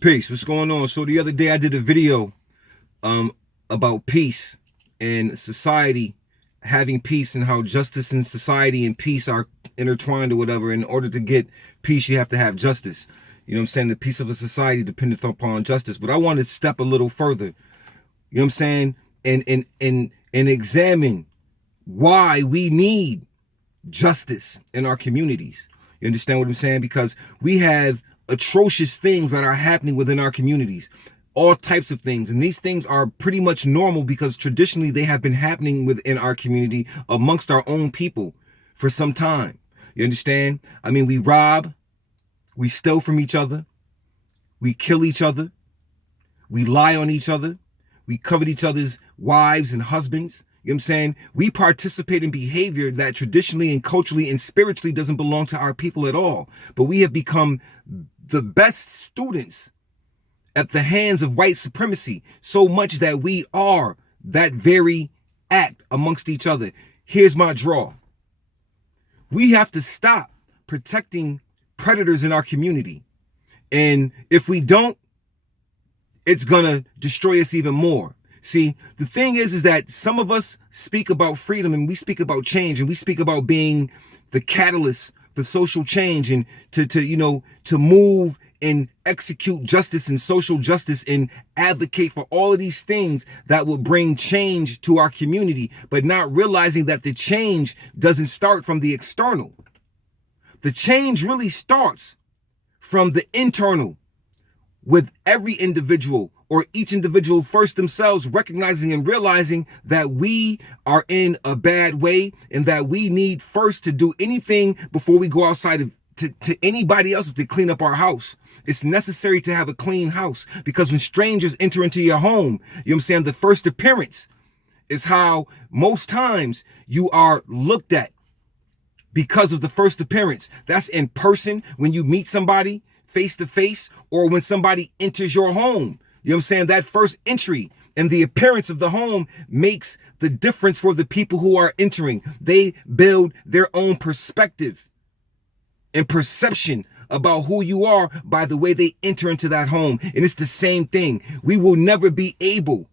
Peace. What's going on? So the other day I did a video um about peace and society, having peace, and how justice and society and peace are intertwined or whatever. In order to get peace, you have to have justice. You know what I'm saying? The peace of a society dependeth upon justice. But I want to step a little further. You know what I'm saying? And examine why we need justice in our communities. You understand what I'm saying? Because we have atrocious things that are happening within our communities, all types of things. And these things are pretty much normal because traditionally they have been happening within our community amongst our own people for some time. You understand? I mean, we rob, we steal from each other, we kill each other, we lie on each other, we covet each other's wives and husbands. You know what I'm saying? We participate in behavior that traditionally and culturally and spiritually doesn't belong to our people at all. But we have become the best students at the hands of white supremacy, so much that we are that very act amongst each other. Here's my draw. We have to stop protecting predators in our community. And if we don't, it's gonna destroy us even more. See, the thing is that some of us speak about freedom and we speak about change and we speak about being the catalyst for social change and to move and execute justice and social justice and advocate for all of these things that will bring change to our community, but not realizing that the change doesn't start from the external. The change really starts from the internal, with every individual or each individual first themselves recognizing and realizing that we are in a bad way and that we need first to do anything before we go outside to anybody else to clean up our house. It's necessary to have a clean house because when strangers enter into your home, you know what I'm saying, the first appearance is how most times you are looked at because of the first appearance. That's in person when you meet somebody face to face, or when somebody enters your home. You know what I'm saying? That first entry and the appearance of the home makes the difference for the people who are entering. They build their own perspective and perception about who you are by the way they enter into that home. And it's the same thing. We will never be able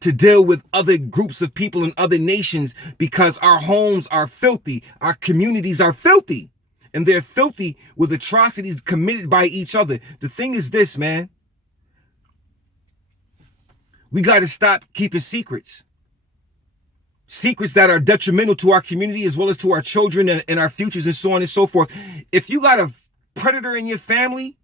to deal with other groups of people in other nations because our homes are filthy. Our communities are filthy. And they're filthy with atrocities committed by each other. The thing is this, man. We got to stop keeping secrets. Secrets that are detrimental to our community as well as to our children and our futures and so on and so forth. If you got a predator in your family,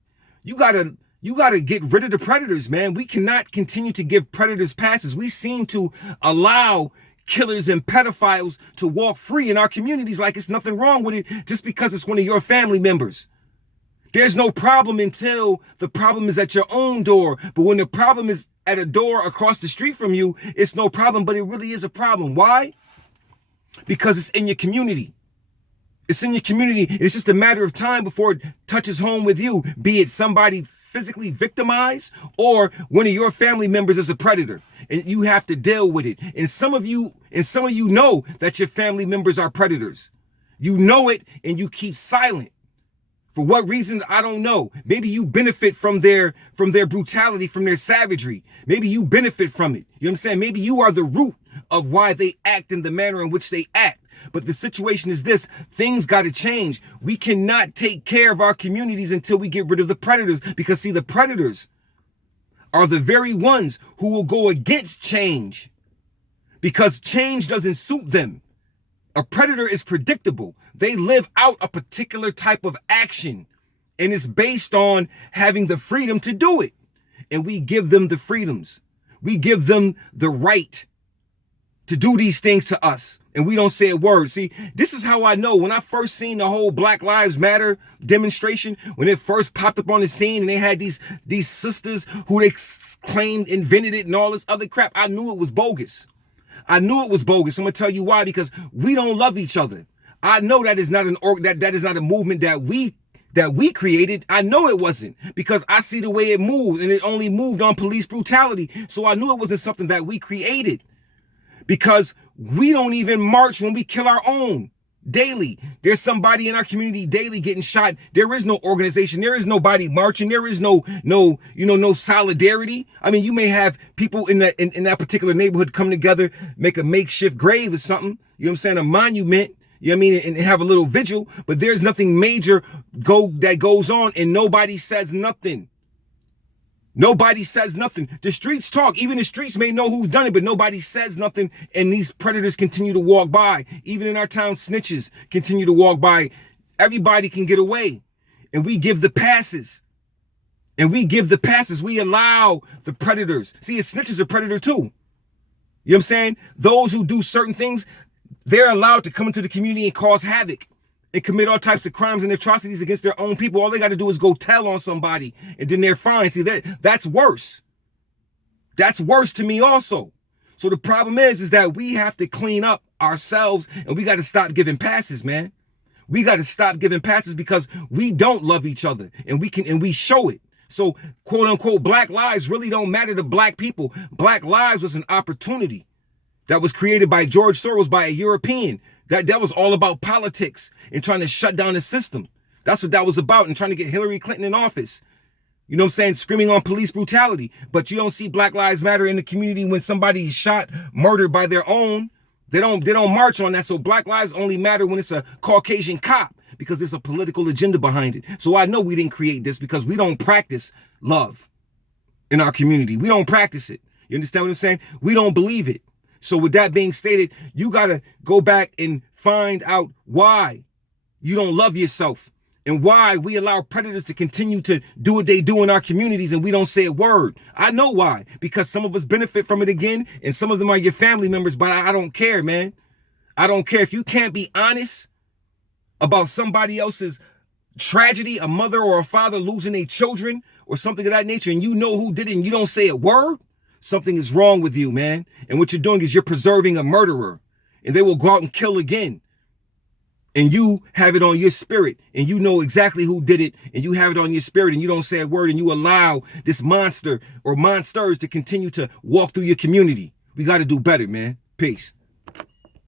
you gotta get rid of the predators, man. We cannot continue to give predators passes. We seem to allow killers and pedophiles to walk free in our communities like it's nothing wrong with it just because it's one of your family members. There's no problem until the problem is at your own door. But when the problem is at a door across the street from you, it's no problem, but it really is a problem. Why? Because it's in your community. It's in your community. It's just a matter of time before it touches home with you, be it somebody physically victimized or one of your family members is a predator and you have to deal with it. And some of you know that your family members are predators. You know it and you keep silent. For what reason? I don't know. Maybe you benefit from their brutality, from their savagery. Maybe you benefit from it. You know what I'm saying? Maybe you are the root of why they act in the manner in which they act. But the situation is this: things got to change. We cannot take care of our communities until we get rid of the predators. Because see, the predators are the very ones who will go against change because change doesn't suit them. A predator is predictable. They live out a particular type of action and it's based on having the freedom to do it. And we give them the freedoms. We give them the right to do these things to us. And we don't say a word. See, this is how I know. When I first seen the whole Black Lives Matter demonstration, when it first popped up on the scene and they had these sisters who they claimed invented it and all this other crap, I knew it was bogus. I knew it was bogus. I'm gonna tell you why. Because we don't love each other. I know that is not that is not a movement that we created. I know it wasn't, because I see the way it moved, and it only moved on police brutality. So I knew it wasn't something that we created, because we don't even march when we kill our own. Daily. There's somebody in our community daily getting shot. There is no organization. There is nobody marching. There is no solidarity. I mean, you may have people in that particular neighborhood come together, make a makeshift grave or something. You know what I'm saying? A monument. You know what I mean? And have a little vigil, but there's nothing major that goes on, and nobody says nothing. Nobody says nothing. The streets talk. Even the streets may know who's done it, but nobody says nothing. And these predators continue to walk by. Even in our town, snitches continue to walk by. Everybody can get away. And we give the passes. We allow the predators. See, a snitch is a predator too. You know what I'm saying? Those who do certain things, they're allowed to come into the community and cause havoc and commit all types of crimes and atrocities against their own people. All they got to do is go tell on somebody, and then they're fine. See, that's worse. That's worse to me also. So the problem is that we have to clean up ourselves, and we got to stop giving passes, man. We got to stop giving passes because we don't love each other, and we show it. So, quote unquote, black lives really don't matter to black people. Black lives was an opportunity that was created by George Soros, by a European. That was all about politics and trying to shut down the system. That's what that was about, and trying to get Hillary Clinton in office. You know what I'm saying? Screaming on police brutality. But you don't see Black Lives Matter in the community when somebody's shot, murdered by their own. They don't march on that. So Black Lives only matter when it's a Caucasian cop, because there's a political agenda behind it. So I know we didn't create this because we don't practice love in our community. We don't practice it. You understand what I'm saying? We don't believe it. So with that being stated, you got to go back and find out why you don't love yourself and why we allow predators to continue to do what they do in our communities and we don't say a word. I know why, because some of us benefit from it again, and some of them are your family members, but I don't care, man. I don't care. If you can't be honest about somebody else's tragedy, a mother or a father losing their children or something of that nature, and you know who did it and you don't say a word, something is wrong with you, man. And what you're doing is you're preserving a murderer, and they will go out and kill again. And you have it on your spirit, and you know exactly who did it, and you have it on your spirit, and you don't say a word, and you allow this monster or monsters to continue to walk through your community. We got to do better, man. Peace.